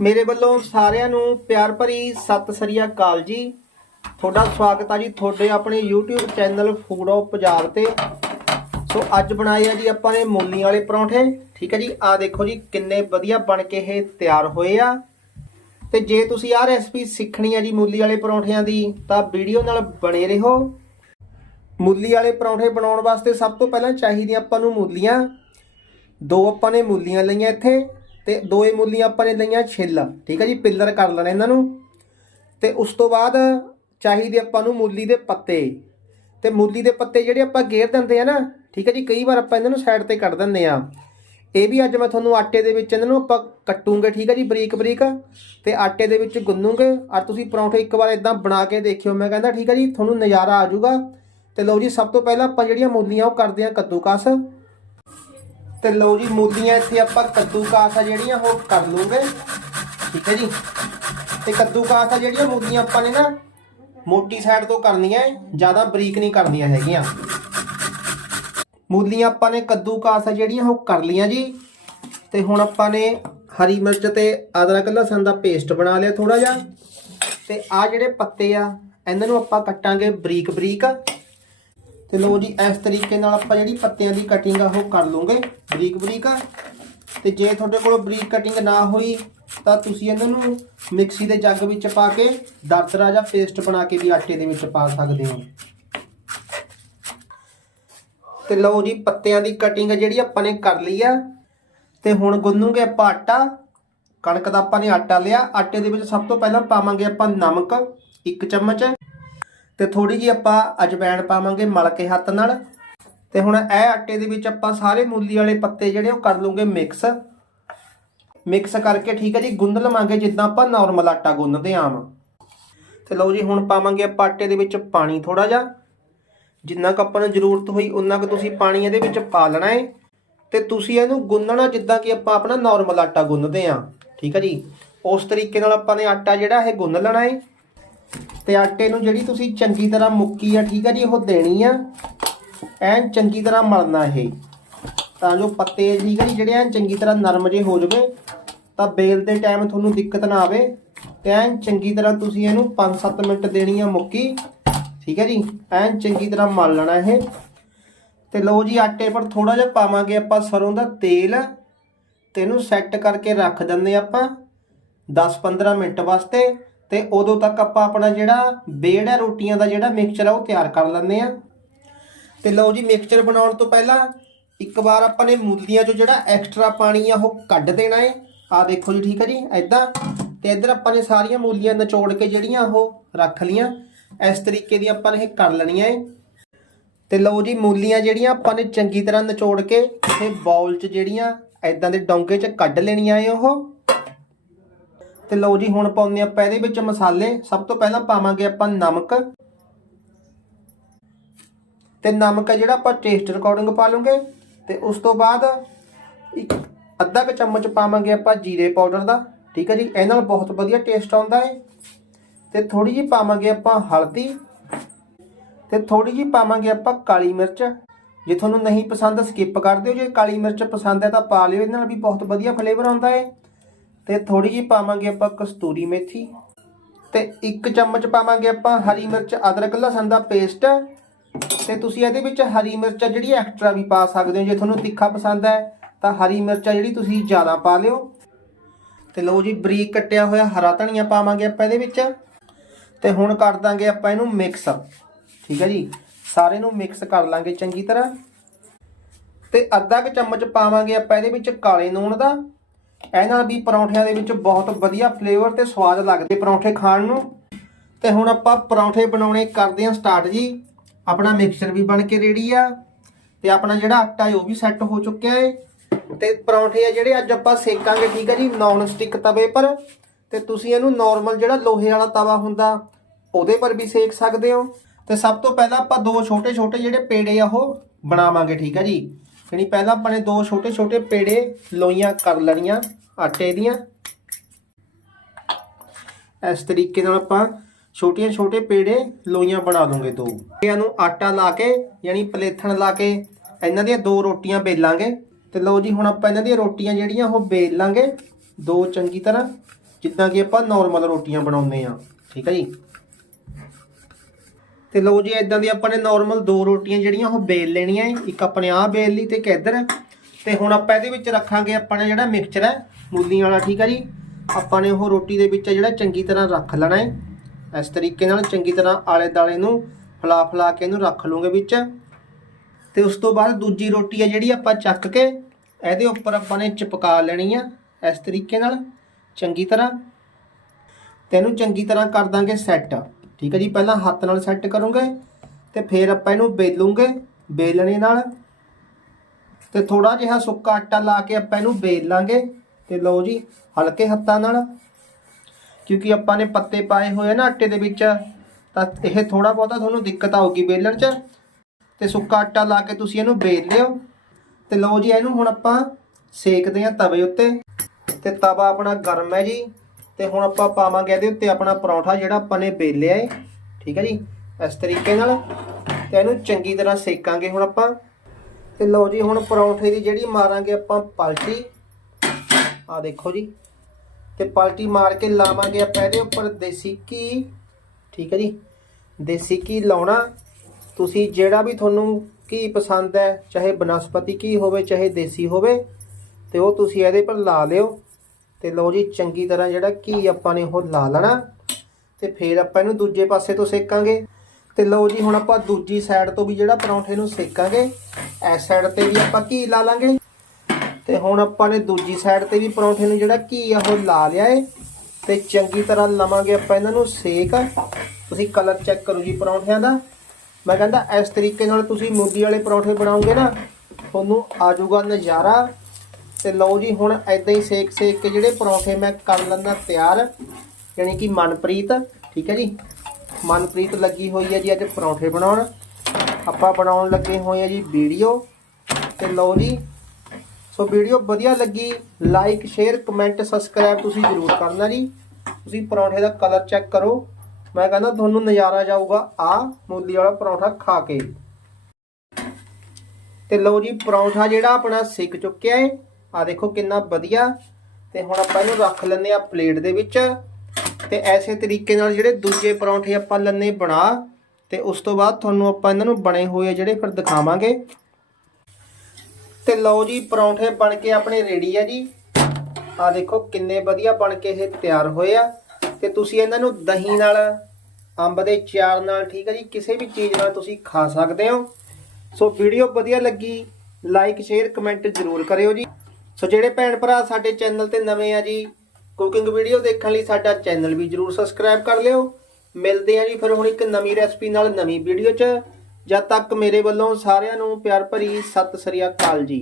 ਮੇਰੇ ਵੱਲੋਂ ਸਾਰਿਆਂ ਨੂੰ ਪਿਆਰ ਭਰੀ ਸਤਿ ਸ੍ਰੀ ਅਕਾਲ ਜੀ। ਤੁਹਾਡਾ ਸਵਾਗਤ ਆ ਜੀ ਤੁਹਾਡੇ ਆਪਣੇ YouTube channel food of Punjab ਤੇ। ਸੋ ਅੱਜ ਬਣਾਏ ਆ ਜੀ ਆਪਾਂ ਨੇ ਮੂਲੀ ਵਾਲੇ ਪਰੌਂਠੇ। ਠੀਕ ਹੈ ਜੀ ਆ ਦੇਖੋ ਜੀ ਕਿੰਨੇ ਵਧੀਆ ਬਣ ਕੇ ਇਹ ਤਿਆਰ ਹੋਏ ਆ। ਤੇ ਜੇ ਤੁਸੀਂ ਆਹ ਰੈਸਪੀ ਸਿੱਖਣੀ ਹੈ ਜੀ ਮੂਲੀ ਵਾਲੇ ਪਰੌਂਠਿਆਂ ਦੀ, ਤਾਂ ਵੀਡੀਓ ਨਾਲ ਬਣੇ ਰਹੋ। ਮੂਲੀ ਵਾਲੇ ਪਰੌਂਠੇ ਬਣਾਉਣ ਵਾਸਤੇ ਸਭ ਤੋਂ ਪਹਿਲਾਂ ਚਾਹੀਦੀਆਂ ਆਪਾਂ ਨੂੰ ਮੂਲੀਆਂ। ਦੋ ਆਪਾਂ ਨੇ ਮੂਲੀਆਂ ਲਈਆਂ ਇੱਥੇ। ਤੇ ਦੋ ਇਹ ਮੂਲੀਆਂ ਆਪਾਂ ਨੇ ਲਈਆਂ ਛਿੱਲ, ਠੀਕ ਹੈ ਜੀ, ਪਿੱਲਰ ਕਰ ਲੈਣਾ ਇਹਨਾਂ ਨੂੰ। ਤੇ ਉਸ ਤੋਂ ਬਾਅਦ ਚਾਹੀਦੇ ਆਪਾਂ ਨੂੰ ਮੂਲੀ ਦੇ ਪੱਤੇ। ਤੇ ਮੂਲੀ ਦੇ ਪੱਤੇ ਜਿਹੜੇ ਆਪਾਂ ਗੇਰ ਦਿੰਦੇ ਆ ਨਾ, ਠੀਕ ਹੈ ਜੀ, ਕਈ ਵਾਰ ਆਪਾਂ ਇਹਨਾਂ ਨੂੰ ਸਾਈਡ ਤੇ ਕੱਢ ਦਿੰਦੇ ਆ। ਇਹ ਵੀ ਅੱਜ ਮੈਂ ਤੁਹਾਨੂੰ ਆਟੇ ਦੇ ਵਿੱਚ ਇਹਨਾਂ ਨੂੰ ਆਪਾਂ ਕੱਟੂਗੇ, ਠੀਕ ਹੈ ਜੀ, ਬਰੀਕ ਬਰੀਕ। ਤੇ ਆਟੇ ਦੇ ਵਿੱਚ ਗੁੰਨੂਗੇ। ਔਰ ਤੁਸੀਂ ਪਰੌਂਠੇ ਇੱਕ ਵਾਰ ਇਦਾਂ ਬਣਾ ਕੇ ਦੇਖਿਓ, ਮੈਂ ਕਹਿੰਦਾ ਠੀਕ ਹੈ ਜੀ, ਤੁਹਾਨੂੰ ਨਜ਼ਾਰਾ ਆ ਜਾਊਗਾ। ਤੇ ਲਓ ਜੀ, ਸਭ ਤੋਂ ਪਹਿਲਾਂ ਆਪਾਂ ਜਿਹੜੀਆਂ ਮੂਲੀਆਂ ਉਹ ਕਰਦੇ ਆ ਕੱਦੂਕਸ। ਤੇ ਲਓ ਜੀ, ਮੂਲੀਆਂ ਇੱਥੇ ਆਪਾਂ ਕੱਦੂ ਕਾਸ ਆ ਜਿਹੜੀਆਂ, ਉਹ ਕਰ ਲੂਗੇ। ਠੀਕ ਹੈ ਜੀ? ਤੇ ਕੱਦੂਕਾਸ ਆ ਜਿਹੜੀਆਂ ਮੂਲੀਆਂ ਆਪਾਂ ਨੇ ਨਾ, ਮੋਟੀ ਸਾਈਡ ਤੋਂ ਕਰਨੀਆਂ ਏ, ਜ਼ਿਆਦਾ ਬਰੀਕ ਨਹੀਂ ਕਰਨੀਆਂ ਹੈਗੀਆਂ। ਮੂਲੀਆਂ ਆਪਾਂ ਨੇ ਕੱਦੂਕਾਸ ਆ ਜਿਹੜੀਆਂ, ਉਹ ਕਰ ਲੀਆਂ ਜੀ। ਤੇ ਹੁਣ ਆਪਾਂ ਨੇ ਹਰੀ ਮਿਰਚ ਤੇ ਅਦਰਕ, ਲਸਣ ਦਾ ਪੇਸਟ ਬਣਾ ਲਿਆ ਥੋੜਾ ਜਿਹਾ। ਤੇ ਆ ਜਿਹੜੇ ਪੱਤੇ ਆ, ਇਹਨਾਂ ਨੂੰ ਆਪਾਂ ਕੱਟਾਂਗੇ ਬਰੀਕ ਬਰੀਕ ਤੇ ਲੋ ਜੀ, ਇਸ ਤਰੀਕੇ ਨਾਲ ਆਪਾਂ ਜਿਹੜੀ ਪੱਤਿਆਂ ਦੀ ਕਟਿੰਗ ਆ, ਉਹ ਕਰ ਲਵਾਂਗੇ ਬਰੀਕ ਬਰੀਕ। ਤੇ ਜੇ ਤੁਹਾਡੇ ਕੋਲ ਬਰੀਕ ਕਟਿੰਗ ਨਾ ਹੋਈ, ਤਾਂ ਤੁਸੀਂ ਇਹਨਾਂ ਨੂੰ ਮਿਕਸੀ ਦੇ ਜੱਗ ਵਿੱਚ ਪਾ ਕੇ ਦਰਦਰਾ ਜਾਂ ਪੇਸਟ ਬਣਾ ਕੇ ਵੀ ਆਟੇ ਦੇ ਵਿੱਚ ਪਾ ਸਕਦੇ ਹੋ। ਤੇ ਲਓ ਜੀ, ਪੱਤਿਆਂ ਦੀ ਕਟਿੰਗ ਜਿਹੜੀ ਆਪਾਂ ਨੇ ਕਰ ਲਈ ਆ, ਤੇ ਹੁਣ ਗੁੰਨੂਗੇ ਆਪਾਂ ਆਟਾ। ਕਣਕ ਦਾ ਆਪਾਂ ਨੇ ਆਟਾ ਲਿਆ, ਆਟੇ ਦੇ ਵਿੱਚ ਸਭ ਤੋਂ ਪਹਿਲਾਂ ਪਾਵਾਂਗੇ ਆਪਾਂ ਨਮਕ 1 ਚਮਚ। ਤੇ ਥੋੜੀ ਜੀ ਆਪਾਂ ਅਜਵਾਇਣ ਪਾਵਾਂਗੇ ਮਲ ਕੇ ਹੱਥ ਨਾਲ। ਤੇ ਹੁਣ ਇਹ ਆਟੇ ਦੇ ਵਿੱਚ ਆਪਾਂ ਸਾਰੇ ਮੂਲੀ ਵਾਲੇ ਪੱਤੇ ਜਿਹੜੇ ਉਹ ਕਰ ਲੂਗੇ ਮਿਕਸ ਮਿਕਸ ਕਰਕੇ ਠੀਕ ਹੈ ਜੀ, ਗੁੰਨ ਲਵਾਂਗੇ ਜਿੱਦਾਂ ਆਪਾਂ ਨਾਰਮਲ ਆਟਾ ਗੁੰਨਦੇ ਆਮ ਤੇ ਲਓ ਜੀ, ਹੁਣ ਪਾਵਾਂਗੇ ਆਪਾਂ ਆਟੇ ਦੇ ਵਿੱਚ ਪਾਣੀ ਥੋੜਾ ਜਿਹਾ। ਜਿੰਨਾ ਕੁ ਆਪਾਂ ਨੂੰ ਜ਼ਰੂਰਤ ਹੋਈ ਉਨਾ ਕੁ ਤੁਸੀਂ ਪਾਣੀ ਇਹਦੇ ਵਿੱਚ ਪਾ ਲੈਣਾ ਹੈ ਤੇ ਤੁਸੀਂ ਇਹਨੂੰ ਗੁੰਨਣਾ ਜਿੱਦਾਂ ਕਿ ਆਪਾਂ ਆਪਣਾ ਨਾਰਮਲ ਆਟਾ ਗੁੰਨਦੇ ਆ, ਠੀਕ ਹੈ ਜੀ। ਉਸ ਤਰੀਕੇ ਨਾਲ ਆਪਾਂ ਨੇ ਆਟਾ ਜਿਹੜਾ ਇਹ ਗੁੰਨ ਲੈਣਾ ਹੈ ਤੇ ਆਟੇ ਨੂੰ ਜਿਹੜੀ ਤੁਸੀਂ ਚੰਗੀ ਤਰ੍ਹਾਂ ਮੁੱਕੀ ਆ, ਠੀਕ ਹੈ ਜੀ, ਉਹ ਦੇਣੀ ਆ। ਐਨ ਚੰਗੀ ਤਰ੍ਹਾਂ ਮਲਣਾ ਇਹ। ਤਾਂ ਜੋ ਪੱਤੇ ਠੀਕ ਹੈ ਜੀ, ਜਿਹੜੇ ਐਨ ਚੰਗੀ ਤਰ੍ਹਾਂ ਨਰਮ ਜੇ ਹੋ ਜਾਵੇ, ਤਾਂ ਬੇਲ ਦੇ ਟਾਈਮ ਤੁਹਾਨੂੰ ਦਿੱਕਤ ਨਾ ਆਵੇ। ਤੇ ਐਨ ਚੰਗੀ ਤਰ੍ਹਾਂ ਤੁਸੀਂ ਇਹਨੂੰ 5-7 ਮਿੰਟ ਦੇਣੀ ਆ ਮੁੱਕੀ। ਠੀਕ ਹੈ ਜੀ, ਐਨ ਚੰਗੀ ਤਰ੍ਹਾਂ ਮਲ ਲੈਣਾ ਇਹ। ਤੇ ਲਓ ਜੀ, ਆਟੇ ਪਰ ਥੋੜਾ ਜਿਹਾ ਪਾਵਾਂਗੇ ਆਪਾਂ ਸਰੋਂ ਦਾ ਤੇਲ। ਤੇ ਇਹਨੂੰ ਸੈੱਟ ਕਰਕੇ ਰੱਖ ਦਿੰਦੇ ਆਪਾਂ 10-15 ਮਿੰਟ ਵਾਸਤੇ। ਤੇ ਉਦੋਂ ਤੱਕ ਆਪਾਂ ਆਪਣਾ ਜਿਹੜਾ ਬੇੜ ਹੈ, ਰੋਟੀਆਂ ਦਾ ਜਿਹੜਾ ਮਿਕਸਚਰ ਆ, ਉਹ ਤਿਆਰ ਕਰ ਲੈਂਦੇ ਆ ਤੇ ਲਓ ਜੀ ਮਿਕਸਚਰ ਬਣਾਉਣ ਤੋਂ ਪਹਿਲਾਂ ਇੱਕ ਵਾਰ ਆਪਾਂ ਨੇ ਮੂਲੀਆਂ ਚੋਂ ਜਿਹੜਾ ਐਕਸਟਰਾ ਪਾਣੀ ਆ, ਉਹ ਕੱਢ ਦੇਣਾ ਹੈ। ਆ ਦੇਖੋ ਜੀ, ਠੀਕ ਹੈ ਜੀ ਐਦਾਂ ਤੇ ਇੱਧਰ ਆਪਾਂ ਨੇ ਸਾਰੀਆਂ ਮੂਲੀਆਂ ਨਿਚੋੜ ਕੇ ਜਿਹੜੀਆਂ ਉਹ ਰੱਖ ਲੀਆਂ ਇਸ ਤਰੀਕੇ ਦੀ ਆਪਾਂ ਨੇ ਇਹ ਕਰ ਲੈਣੀਆਂ ਏ ਤੇ ਲਓ ਜੀ, ਮੂਲੀਆਂ ਜਿਹੜੀਆਂ ਆਪਾਂ ਨੇ ਚੰਗੀ ਤਰ੍ਹਾਂ ਨਿਚੋੜ ਕੇ ਇਹ ਬਾਉਲ 'ਚ ਜਿਹੜੀਆਂ ਐਦਾਂ ਦੇ ਡੋਂਗੇ 'ਚ ਕੱਢ ਲੈਣੀਆਂ ਏ ਉਹ। ਤੇ ਲਓ ਜੀ, ਹੁਣ ਪਾਉਂਦੇ ਆਪਾਂ ਇਹਦੇ ਵਿੱਚ ਮਸਾਲੇ। ਸਭ ਤੋਂ ਪਹਿਲਾਂ ਪਾਵਾਂਗੇ ਆਪਾਂ ਨਮਕ। ਤੇ ਨਮਕ ਹੈ ਜਿਹੜਾ ਆਪਾਂ ਟੇਸਟ ਰਿਕਾਰਡਿੰਗ ਪਾ ਲਵਾਂਗੇ। ਤੇ ਉਸ ਤੋਂ ਬਾਅਦ ਇੱਕ ਅੱਧਾ ਕੁ ਚਮਚ ਪਾਵਾਂਗੇ ਆਪਾਂ ਜੀਰੇ ਪਾਊਡਰ ਦਾ। ਠੀਕ ਹੈ ਜੀ, ਇਹ ਨਾਲ ਬਹੁਤ ਵਧੀਆ ਟੇਸਟ ਆਉਂਦਾ ਹੈ। ਤੇ ਥੋੜੀ ਜਿਹੀ ਪਾਵਾਂਗੇ ਆਪਾਂ ਹਲਦੀ। ਤੇ ਥੋੜੀ ਜਿਹੀ ਪਾਵਾਂਗੇ ਆਪਾਂ ਕਾਲੀ ਮਿਰਚ। ਜੇ ਤੁਹਾਨੂੰ ਨਹੀਂ ਪਸੰਦ ਸਕਿਪ ਕਰ ਦਿਓ। ਜੇ ਕਾਲੀ ਮਿਰਚ ਪਸੰਦ ਹੈ ਤਾਂ ਪਾ ਲਿਓ। ਇਹਦੇ ਨਾਲ ਵੀ ਬਹੁਤ ਵਧੀਆ ਫਲੇਵਰ ਆਉਂਦਾ ਹੈ। ਤੇ ਥੋੜੀ ਜਿਹੀ ਪਾਵਾਂਗੇ ਆਪਾਂ ਕਸਤੂਰੀ ਮੇਥੀ ਤੇ ਇੱਕ ਚਮਚ ਪਾਵਾਂਗੇ ਆਪਾਂ ਹਰੀ ਮਿਰਚ, ਅਦਰਕ, ਲਸਣ ਦਾ ਪੇਸਟ ਤੇ ਤੁਸੀਂ ਇਹਦੇ ਵਿੱਚ ਹਰੀ ਮਿਰਚ ਜਿਹੜੀ ਐਕਸਟਰਾ ਵੀ ਪਾ ਸਕਦੇ ਹੋ। ਜੇ ਤੁਹਾਨੂੰ ਤਿੱਖਾ ਪਸੰਦ ਹੈ, ਤਾਂ ਹਰੀ ਮਿਰਚ ਜਿਹੜੀ ਤੁਸੀਂ ਜ਼ਿਆਦਾ ਪਾ ਲਿਓ। ਤੇ ਲਓ ਜੀ, ਬਰੀਕ ਕੱਟਿਆ ਹੋਇਆ ਹਰਾ ਧਨੀਆ ਪਾਵਾਂਗੇ ਆਪਾਂ ਇਹਦੇ ਵਿੱਚ ਤੇ ਹੁਣ ਕਰ ਦਾਂਗੇ ਆਪਾਂ ਇਹਨੂੰ ਮਿਕਸ ਠੀਕ ਹੈ ਜੀ? ਸਾਰੇ ਨੂੰ ਮਿਕਸ ਕਰ ਲਾਂਗੇ ਚੰਗੀ ਤਰ੍ਹਾਂ। ਤੇ ਅੱਧਾ ਕੁ ਚਮਚ ਪਾਵਾਂਗੇ ਆਪਾਂ ਇਹਦੇ ਵਿੱਚ ਕਾਲੇ ਨੂਣ ਦਾ। ਇਹਨਾਂ ਵੀ ਪਰੌਂਠਿਆਂ ਦੇ ਵਿੱਚ ਬਹੁਤ ਵਧੀਆ ਫਲੇਵਰ ਤੇ ਸਵਾਦ ਲੱਗਦੇ ਪਰੌਂਠੇ ਖਾਣ ਨੂੰ। ਤੇ ਹੁਣ ਆਪਾਂ ਪਰੌਂਠੇ ਬਣਾਉਣੇ ਕਰਦੇ ਹਾਂ ਸਟਾਰਟ ਜੀ। ਆਪਣਾ ਮਿਕਸਚਰ ਵੀ ਬਣ ਕੇ ਰੈਡੀ ਆ। ਤੇ ਆਪਣਾ ਜਿਹੜਾ ਆਟਾ ਹੈ ਉਹ ਵੀ ਸੈੱਟ ਹੋ ਚੁੱਕਿਆ ਹੈ ਤੇ ਪਰੌਂਠੇ ਆ ਜਿਹੜੇ ਅੱਜ ਆਪਾਂ ਸੇਕਾਂਗੇ, ਠੀਕ ਹੈ ਜੀ ਨੌਨ ਸਟਿਕ ਤਵੇ ਪਰ। ਤੇ ਤੁਸੀਂ ਇਹਨੂੰ ਨਾਰਮਲ ਜਿਹੜਾ ਲੋਹੇ ਵਾਲਾ ਤਵਾ ਹੁੰਦਾ, ਉਹਦੇ ਪਰ ਵੀ ਸੇਕ ਸਕਦੇ ਹੋ। ਤੇ ਸਭ ਤੋਂ ਪਹਿਲਾਂ ਆਪਾਂ ਦੋ ਛੋਟੇ ਛੋਟੇ ਜਿਹੜੇ ਪੇੜੇ ਆ ਉਹ ਬਣਾਵਾਂਗੇ, ਠੀਕ ਹੈ ਜੀ। ਯਾਨੀ ਪਹਿਲਾਂ ਆਪਾਂ ਨੇ ਦੋ ਛੋਟੇ ਛੋਟੇ ਪੇੜੇ ਲੋਈਆਂ, ਕਰ ਲੈਣੀਆਂ ਆਟੇ ਦੀਆਂ। ਇਸ ਤਰੀਕੇ ਨਾਲ ਆਪਾਂ ਛੋਟੀਆਂ ਛੋਟੇ ਪੇੜੇ ਲੋਈਆਂ ਬਣਾ ਲਵਾਂਗੇ ਦੋ। ਇਹਨਾਂ ਨੂੰ ਆਟਾ ਲਾ ਕੇ, ਯਾਨੀ ਪਲੇਥਣ ਲਾ ਕੇ, ਇਹਨਾਂ ਦੀਆਂ ਦੋ ਰੋਟੀਆਂ ਬੇਲਾਂਗੇ ਤੇ ਲਓ ਜੀ, ਹੁਣ ਆਪਾਂ ਇਹਨਾਂ ਦੀਆਂ ਰੋਟੀਆਂ ਜਿਹੜੀਆਂ, ਉਹ ਬੇਲ ਲਾਂਗੇ। ਦੋ ਚੰਗੀ ਤਰ੍ਹਾਂ, ਜਿੱਦਾਂ ਕਿ ਆਪਾਂ ਨਾਰਮਲ ਰੋਟੀਆਂ ਬਣਾਉਂਦੇ ਆ ਠੀਕ ਹੈ ਜੀ? ਤੇ ਲਓ ਜੀ ਇਦਾਂ ਦੀ ਆਪਾਂ ਨੇ ਨਾਰਮਲ ਦੋ ਰੋਟੀਆਂ ਜਿਹੜੀਆਂ ਉਹ ਬੇਲ ਲੈਣੀਆਂ ਏ। ਇੱਕ ਆਪਣੇ ਆਹ ਬੇਲ ਲਈ ਤੇ ਇੱਕ ਇੱਧਰ। ਤੇ ਹੁਣ ਆਪਾਂ ਇਹਦੇ ਵਿੱਚ ਰੱਖਾਂਗੇ ਆਪਾਂ ਨੇ ਜਿਹੜਾ ਮਿਕਸਚਰ ਹੈ ਮੂਲੀਆਂ ਵਾਲਾ, ਠੀਕ ਹੈ ਜੀ? ਆਪਾਂ ਨੇ ਉਹ ਰੋਟੀ ਦੇ ਵਿੱਚ ਜਿਹੜਾ ਚੰਗੀ ਤਰ੍ਹਾਂ ਰੱਖ ਲੈਣਾ ਹੈ ਇਸ ਤਰੀਕੇ ਨਾਲ ਚੰਗੀ ਤਰ੍ਹਾਂ ਆਲੇ ਦਾਲੇ ਨੂੰ ਫਲਾ ਫਲਾ ਕੇ ਇਹਨੂੰ ਰੱਖ ਲੂਗੇ ਵਿੱਚ। ਤੇ ਉਸ ਤੋਂ ਬਾਅਦ ਦੂਜੀ ਰੋਟੀ ਹੈ ਜਿਹੜੀ ਆਪਾਂ ਚੱਕ ਕੇ ਇਹਦੇ ਉੱਪਰ ਆਪਾਂ ਨੇ ਚਿਪਕਾ ਲੈਣੀ ਆ। ਇਸ ਤਰੀਕੇ ਨਾਲ ਚੰਗੀ ਤਰ੍ਹਾਂ। ਤੇ ਇਹਨੂੰ ਚੰਗੀ ਤਰ੍ਹਾਂ ਕਰ ਦਾਂਗੇ ਸੈੱਟ ਠੀਕ ਹੈ ਜੀ, ਪਹਿਲਾਂ ਹੱਥ ਨਾਲ ਸੈੱਟ ਕਰੋਗੇ ਤੇ ਫਿਰ ਆਪਾਂ ਇਹਨੂੰ ਬੇਲੂਗੇ ਬੇਲਣੇ ਨਾਲ। ਤੇ ਥੋੜਾ ਜਿਹਾ ਸੁੱਕਾ ਆਟਾ ਲਾ ਕੇ ਆਪਾਂ ਇਹਨੂੰ ਬੇਲ ਲਾਂਗੇ ਤੇ ਲਓ ਜੀ, ਹਲਕੇ ਹੱਥਾਂ ਨਾਲ। ਕਿਉਂਕਿ ਆਪਾਂ ਨੇ ਪੱਤੇ ਪਾਏ ਹੋਏ ਨਾ ਆਟੇ ਦੇ ਵਿੱਚ, ਤਾਂ ਇਹ ਥੋੜਾ ਬਹੁਤਾ ਤੁਹਾਨੂੰ ਦਿੱਕਤ ਆਊਗੀ ਬੇਲਣ 'ਚ। ਤੇ ਸੁੱਕਾ ਆਟਾ ਲਾ ਕੇ ਤੁਸੀਂ ਇਹਨੂੰ ਬੇਲ ਲਿਓ। ਤੇ ਲਓ ਜੀ, ਇਹਨੂੰ ਹੁਣ ਆਪਾਂ ਸੇਕਦੇ ਆ ਤਵੇ ਉੱਤੇ। ਤੇ ਤਵਾ ਆਪਣਾ ਗਰਮ ਹੈ ਜੀ। ਤੇ ਹੁਣ ਆਪਾਂ ਪਾਵਾਂਗੇ ਇਹਦੇ ਉੱਤੇ ਆਪਣਾ ਪਰੌਂਠਾ ਜਿਹੜਾ ਆਪਾਂ ਨੇ ਬੇਲਿਆ ਹੈ ਠੀਕ ਹੈ ਜੀ? ਇਸ ਤਰੀਕੇ ਨਾਲ ਤੇ ਇਹਨੂੰ ਚੰਗੀ ਤਰ੍ਹਾਂ ਸੇਕਾਂਗੇ ਹੁਣ ਆਪਾਂ। ਤੇ ਲਓ ਜੀ, ਹੁਣ ਪਰੌਂਠੇ ਦੀ ਜਿਹੜੀ ਮਾਰਾਂਗੇ ਆਪਾਂ ਪਲਟੀ। ਆ ਦੇਖੋ ਜੀ। ਤੇ ਪਲਟੀ ਮਾਰ ਕੇ ਲਾਵਾਂਗੇ ਆਪਾਂ ਇਹਦੇ ਉੱਪਰ ਦੇਸੀ ਘੀ, ਠੀਕ ਹੈ ਜੀ? ਦੇਸੀ ਘੀ ਲਾਉਣਾ। ਤੁਸੀਂ ਜਿਹੜਾ ਵੀ ਤੁਹਾਨੂੰ ਘੀ ਪਸੰਦ ਹੈ, ਚਾਹੇ ਬਨਸਪਤੀ ਘੀ ਹੋਵੇ, ਚਾਹੇ ਦੇਸੀ ਹੋਵੇ, ਤੇ ਉਹ ਤੁਸੀਂ ਇਹਦੇ ਪਰ ਲਾ ਲਿਓ। ਤੇ ਲਓ ਜੀ, ਚੰਗੀ ਤਰ੍ਹਾਂ ਜਿਹੜਾ ਘੀ ਆਪਾਂ ਨੇ ਉਹ ਲਾ ਲੈਣਾ ਤੇ ਫਿਰ ਆਪਾਂ ਇਹਨੂੰ ਦੂਜੇ ਪਾਸੇ ਤੋਂ ਸੇਕਾਂਗੇ। ਤੇ ਲਓ ਜੀ, ਹੁਣ ਆਪਾਂ ਦੂਜੀ ਸਾਈਡ ਤੋਂ ਵੀ ਜਿਹੜਾ ਪਰੌਂਠੇ ਨੂੰ ਸੇਕਾਂਗੇ, ਇਸ ਸਾਈਡ ਤੇ ਵੀ ਆਪਾਂ ਘੀ ਲਾ ਲਾਂਗੇ। ਤੇ ਹੁਣ ਆਪਾਂ ਨੇ ਦੂਜੀ ਸਾਈਡ ਤੇ ਵੀ ਪਰੌਂਠੇ ਨੂੰ ਜਿਹੜਾ ਘੀ ਆ, ਉਹ ਲਾ ਲਿਆ ਏ। ਤੇ ਚੰਗੀ ਤਰ੍ਹਾਂ ਲਵਾਂਗੇ ਆਪਾਂ ਇਹਨਾਂ ਨੂੰ ਸੇਕ। ਤੁਸੀਂ ਕਲਰ ਚੈੱਕ ਕਰੋ ਜੀ ਪਰੌਂਠਿਆਂ ਦਾ। ਮੈਂ ਕਹਿੰਦਾ, ਇਸ ਤਰੀਕੇ ਨਾਲ ਤੁਸੀਂ ਮੂਲੀ ਵਾਲੇ ਪਰੌਂਠੇ ਬਣਾਓਗੇ ਨਾ, ਤੁਹਾਨੂੰ ਆ ਜਾਊਗਾ ਨਜ਼ਾਰਾ। ਤੇ ਲਓ ਜੀ, ਹੁਣ ਐਦਾਂ ਹੀ ਸੇਕ ਸੇਕ ਕੇ ਜਿਹੜੇ ਪਰੌਂਠੇ ਮੈਂ ਕਰ ਲੈਂਦਾ ਤਿਆਰ, ਯਾਨੀ ਕਿ ਮਨਪ੍ਰੀਤ, ਠੀਕ ਹੈ ਜੀ? ਮਨਪ੍ਰੀਤ ਲੱਗੀ ਹੋਈ ਹੈ ਜੀ ਅੱਜ ਪਰੌਂਠੇ ਬਣਾਉਣ। ਆਪਾਂ ਬਣਾਉਣ ਲੱਗੇ ਹੋਏ ਆ ਜੀ ਵੀਡੀਓ। ਤੇ ਲਓ ਜੀ, ਸੋ ਵੀਡੀਓ ਵਧੀਆ ਲੱਗੀ ਲਾਈਕ ਸ਼ੇਅਰ ਕਮੈਂਟ ਸਬਸਕ੍ਰਾਈਬ ਤੁਸੀਂ ਜ਼ਰੂਰ ਕਰਨਾ ਜੀ। ਤੁਸੀਂ ਪਰੌਂਠੇ ਦਾ ਕਲਰ ਚੈੱਕ ਕਰੋ। ਮੈਂ ਕਹਿੰਦਾ ਤੁਹਾਨੂੰ ਨਜ਼ਾਰਾ ਜਾਊਗਾ, ਆ ਮੂਲੀ ਵਾਲਾ ਪਰੌਂਠਾ ਖਾ ਕੇ। ਤੇ ਲਓ ਜੀ, ਪਰੌਂਠਾ ਜਿਹੜਾ ਆਪਣਾ ਸਿੱਕ ਚੁੱਕਿਆ ਏ। ਆ ਦੇਖੋ ਕਿੰਨਾ ਵਧੀਆ। ਤੇ ਹੁਣ ਆਪਾਂ ਇਹਨੂੰ ਰੱਖ ਲੈਂਦੇ ਆ ਪਲੇਟ ਦੇ ਵਿੱਚ। ਤੇ ਐਸੇ ਤਰੀਕੇ ਨਾਲ ਜਿਹੜੇ ਦੂਜੇ ਪਰੌਂਠੇ ਆਪਾਂ ਲੰਨੇ ਬਣਾ, ਤੇ ਉਸ ਤੋਂ ਬਾਅਦ ਤੁਹਾਨੂੰ ਆਪਾਂ ਇਹਨਾਂ ਨੂੰ ਬਣੇ ਹੋਏ ਜਿਹੜੇ ਫਿਰ ਦਿਖਾਵਾਂਗੇ। ਤੇ ਲਓ ਜੀ, ਪਰੌਂਠੇ ਬਣ ਕੇ ਆਪਣੇ ਰੈਡੀ ਆ ਜੀ। ਆ ਦੇਖੋ ਕਿੰਨੇ ਵਧੀਆ ਬਣ ਕੇ ਇਹ ਤਿਆਰ ਹੋਏ ਆ। ਤੇ ਤੁਸੀਂ ਇਹਨਾਂ ਨੂੰ ਦਹੀਂ ਨਾਲ, ਅੰਬ ਦੇ ਚਾਰ ਨਾਲ, ਠੀਕ ਹੈ ਜੀ, ਕਿਸੇ ਵੀ ਚੀਜ਼ ਨਾਲ ਤੁਸੀਂ ਖਾ ਸਕਦੇ ਹੋ। ਸੋ ਵੀਡੀਓ ਵਧੀਆ ਲੱਗੀ ਲਾਈਕ ਸ਼ੇਅਰ ਕਮੈਂਟ ਜ਼ਰੂਰ ਕਰਿਓ ਜੀ। ਸੋ ਜਿਹੜੇ ਭੈਣ ਭਰਾ ਸਾਡੇ ਚੈਨਲ ਤੇ ਨਵੇਂ ਆ ਜੀ ਕੁਕਿੰਗ ਵੀਡੀਓ ਦੇਖਣ ਲਈ ਸਾਡਾ ਚੈਨਲ ਵੀ ਜ਼ਰੂਰ ਸਬਸਕ੍ਰਾਈਬ ਕਰ ਲਿਓ। ਮਿਲਦੇ ਆ ਜੀ ਫਿਰ ਹੁਣ ਇੱਕ ਨਵੀਂ ਰੈਸਪੀ ਨਾਲ ਨਵੀਂ ਵੀਡੀਓ 'ਚ। ਜਦ ਤੱਕ ਮੇਰੇ ਵੱਲੋਂ ਸਾਰਿਆਂ ਨੂੰ ਪਿਆਰ ਭਰੀ ਸਤਿ ਸ੍ਰੀ ਅਕਾਲ ਜੀ।